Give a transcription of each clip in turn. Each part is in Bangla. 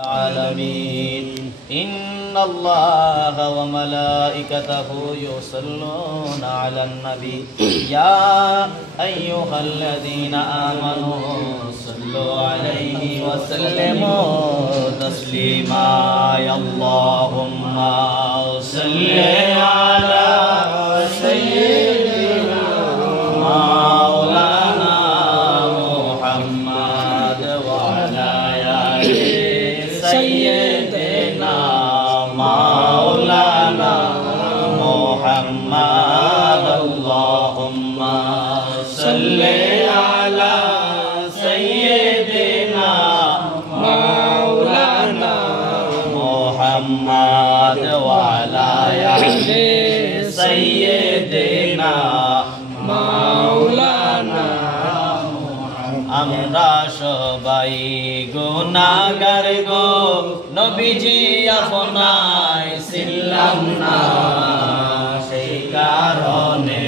العالمين إن الله وملائكته يصلون على النبي يا أيها الذين آمنوا صلوا عليه وسلموا تسليما اللهم صل على سيدنا مولانا محمد وعلى آله سيدنا مولانا محمد اللهم صل على سيدنا مولانا محمد وعلى آله سيدنا مولانا আমরা সবাই গুনাহগার গো নবীজি আপনায় ছিলাম না সেই কারণে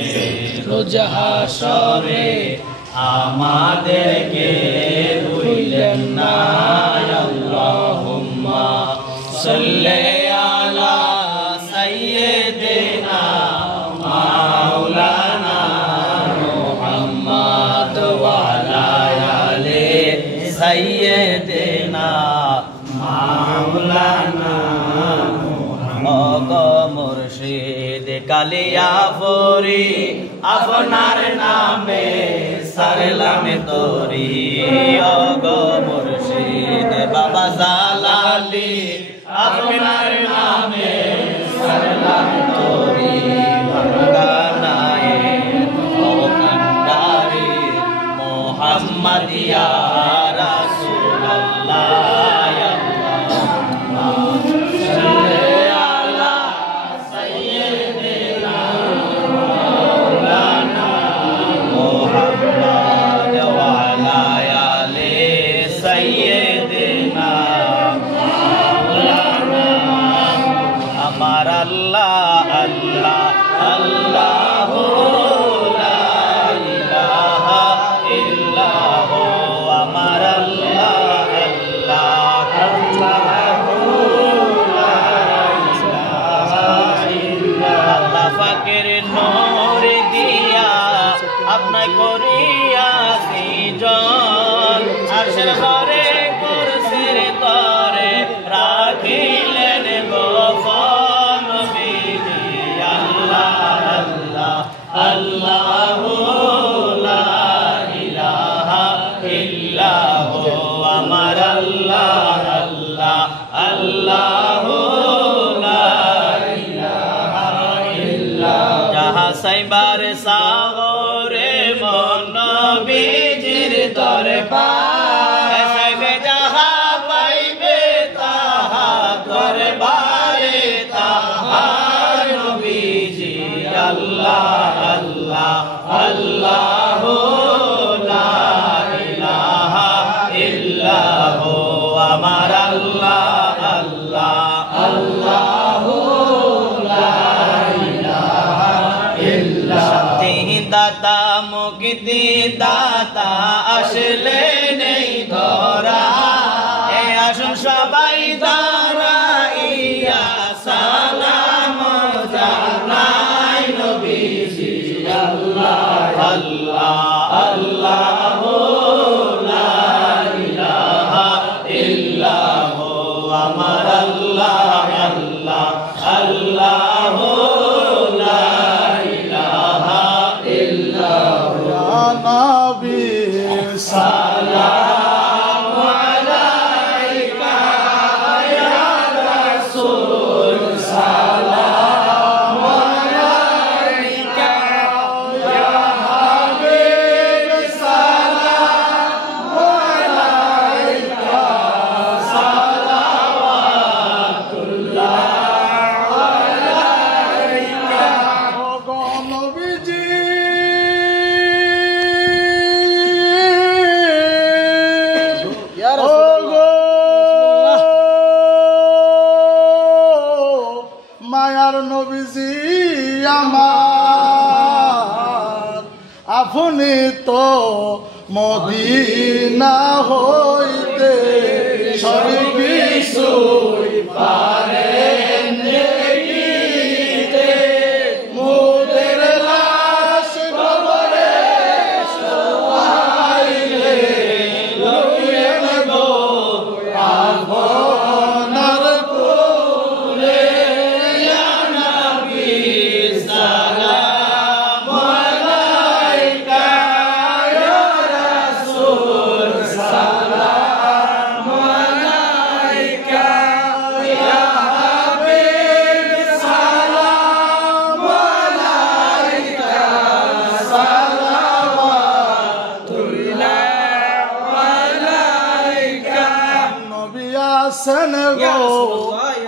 রোজ হাশরে আমাদেরকে ভুলেন না আল্লাহুম্মা সাল্লি আলা সাইয়্যিদিনা মাওলানা মুহাম্মদ ওয়া আলা আলি সাইয়্যিদিনা মাওলানা মুর্শিদ কালিয়া ফরি আপনার নামে সারলাম তোরি ওগো মুর্শিদ বাবা জালালি আপনার নামে সারলাম তোরি বাংলানায়ে ও কান্ডারি মুহাম্মাদিয়া রাসূলুল্লাহ Allah Allah Allah la ilaha illahu amar Allah Allah Allah la ilaha illallah Allah fakir nur diya apna koriya sijon arshar ঘরে কুরসির তরে রাখিলেন গোপন Allahu la ilaha illahu amar Allah Allah Allahu la ilaha illahu jaha saibar sagore mon bijir darbar saibe jaha paibe taha darbare tahar nabiji Allah Allahu la ilaha illahu amar Allah Allah Allahu la ilaha illahu শান্তি দাতা মুক্তি দাতা আসলে নেই ধরা এ আসুন সবাই দাঁড়াইয়া সালাম জানাই নবীজি Allah Allahu la ilaha illahu amar Allah Allah Allahu la ilaha illahu ya nabi salam alayka ya rasul salam alayka ya মায়ার নবীজি আমার আপনি তো মদিনা হইতে সর্ববিষ আছেন গো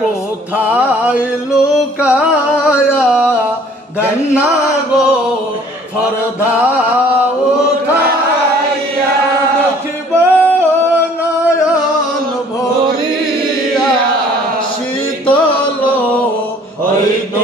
কোথায় লুকায়া দেন না গো ফরদা উঠাইয়া দেখিব নয়ন ভরিয়া শীতল হইত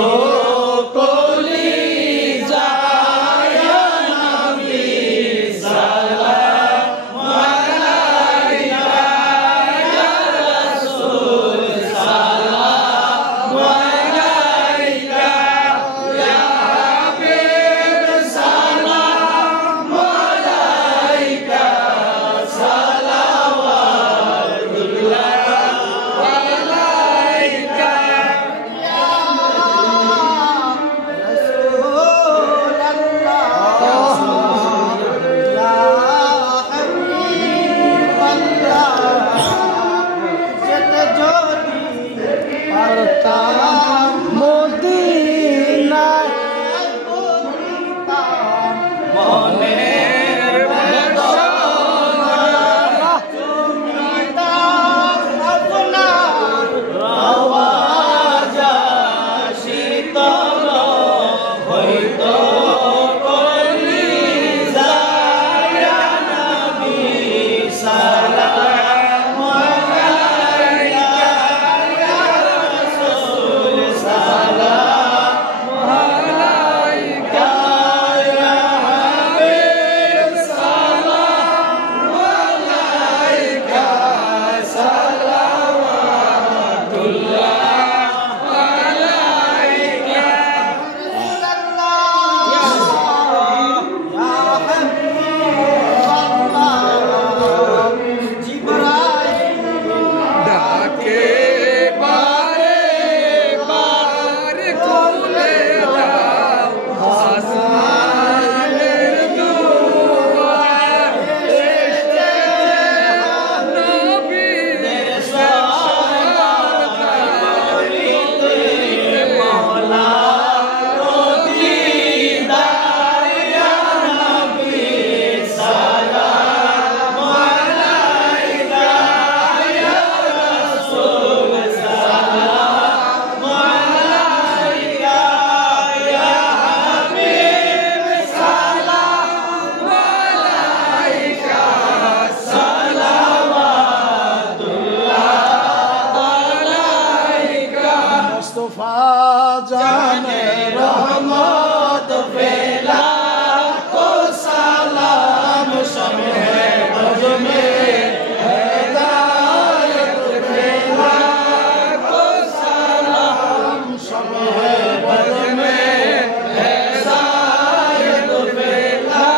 जाने रहमत फेला को सलाम शम्हे बज में हिदायत फेला को सलाम शम्हे बज में हिदायत फेला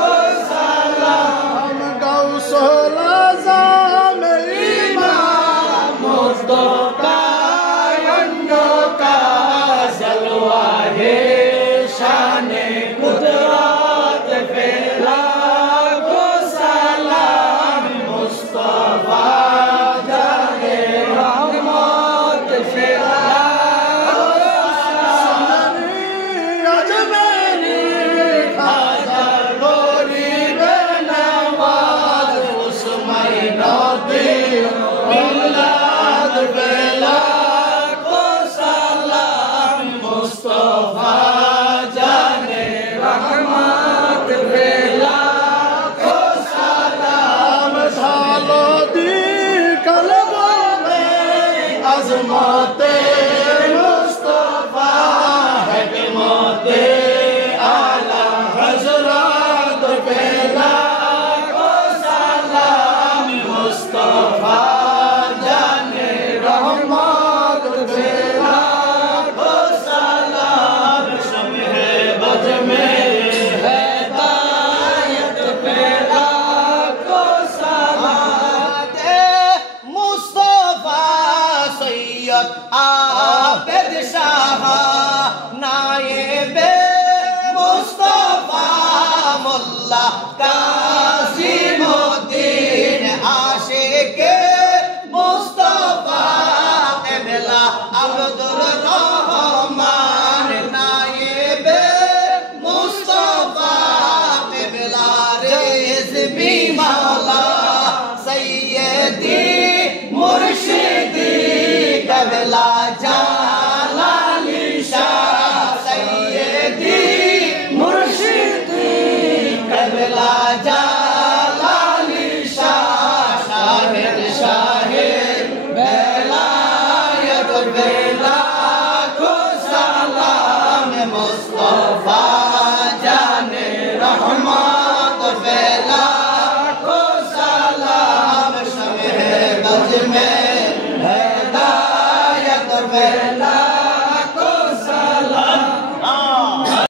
को सलाम गौसुल आज़म इमाम मुस्तफा शाने कुदरत फेला को सलाम मुस्तफा जाने रहमत फेला अजमेरी खाजा गरीब नवाज उस्मान नबी मिलाद फेला को सलाम मुस्तफा अज़मते मुस्तफा हिकमते आला हज़रत फेला को सलाम मुस्तफा जाने रहमत फेला को सलाम शम्हे बज में हिदायत फेला को सलाम मुस्तफा सैयद आबिद शाह नायबे मुस्तफा मुल्ला कासिमुद्दीन आशिके मुस्तफा एबला अब्दुर रहमान नायबे मुस्तफा एबला रिज़वी मौला सैयदी मुर्शिद कबला जालाली शाह सैयदी मुर्शिदी कबला जालाली शाह शाहिद शाहिद बेलायत बेला को सलाम मुस्तफा जाने रहमत बेला को सलाम शमे बज में